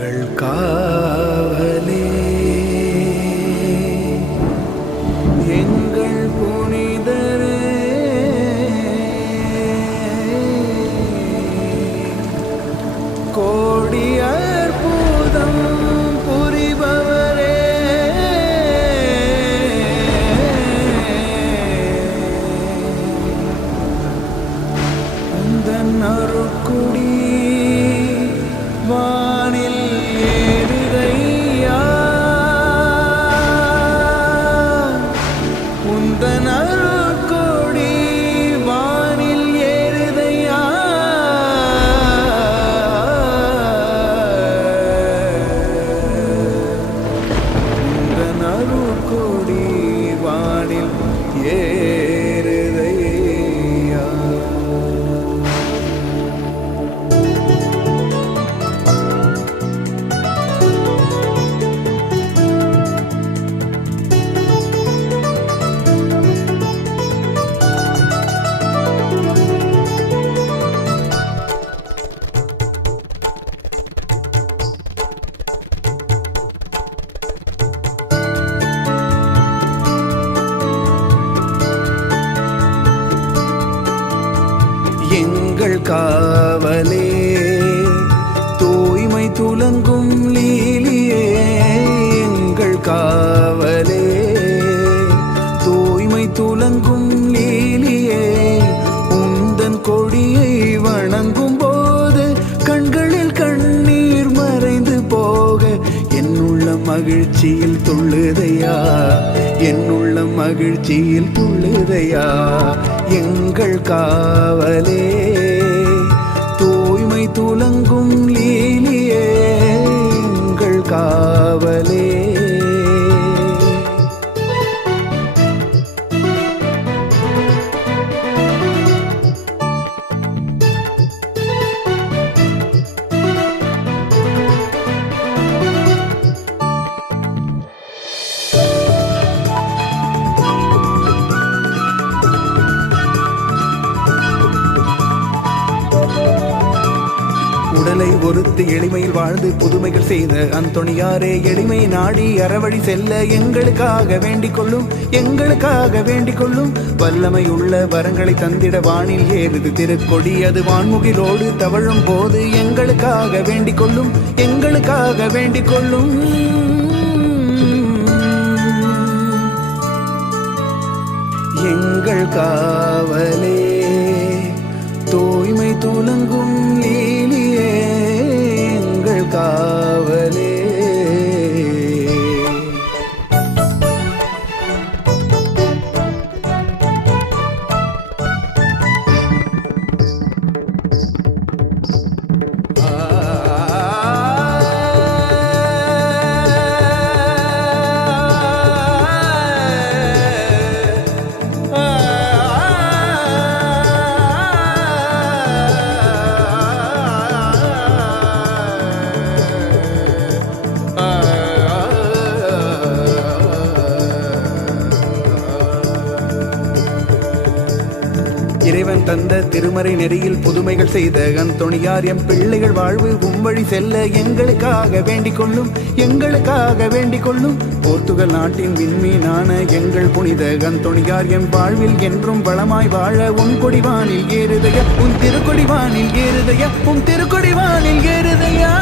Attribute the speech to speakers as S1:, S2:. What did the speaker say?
S1: எங்கள் காவலே. எங்கள் புனிதரே. கோடி அற்புதம் புரிபவரே. உந்தன் அருக்குடி காவலே தூய்மை துலங்கும் லீலியே எங்கள் காவலே. தூய்மை துலங்கும் லீலியே உந்தன் கொடியை வணங்கும் போது கண்களில் கண்ணீர் மறைந்து போக என்னுள்ள மகிழ்ச்சியில் துள்ளுதையா? என்னுள்ள மகிழ்ச்சியில் துள்ளுதையா? எங்கள் காவலே. தூய்மை உடலை ஒருத்து எளிமையில் வாழ்ந்து புதுமைகள் செய்த அந்தோணியாரே எளிமை நாடி அறவழி செல்ல எங்களுக்காக வேண்டிக் கொள்ளும் எங்களுக்காக வேண்டிக் கொள்ளும் வல்லமை உள்ள வரங்களை தந்திட வானில் ஏறுது திருக்கொடி அது வான்முகிலோடு தவழும் போது எங்களுக்காக வேண்டிக் கொள்ளும் எங்களுக்காக வேண்டிக் கொள்ளும் எங்களுக்காக இறைவன் தந்த திருமறை நெறியில் புதுமைகள் செய்த அந்தொணியார் எம் பிள்ளைகள் வாழ்வு உம்வழி செல்ல எங்களுக்காக வேண்டிக் கொள்ளும் எங்களுக்காக வேண்டிக் கொள்ளும். போர்த்துகல் நாட்டின் விண்மீனான எங்கள் புனித அந்தொணியார் எம் வாழ்வில் என்றும் வளமாய் வாழ உன் கொடிவானில் ஏறுதைய உன் திருக்கொடிவானில் ஏறுதைய உன் திருக்கொடிவானில் ஏறுதையா.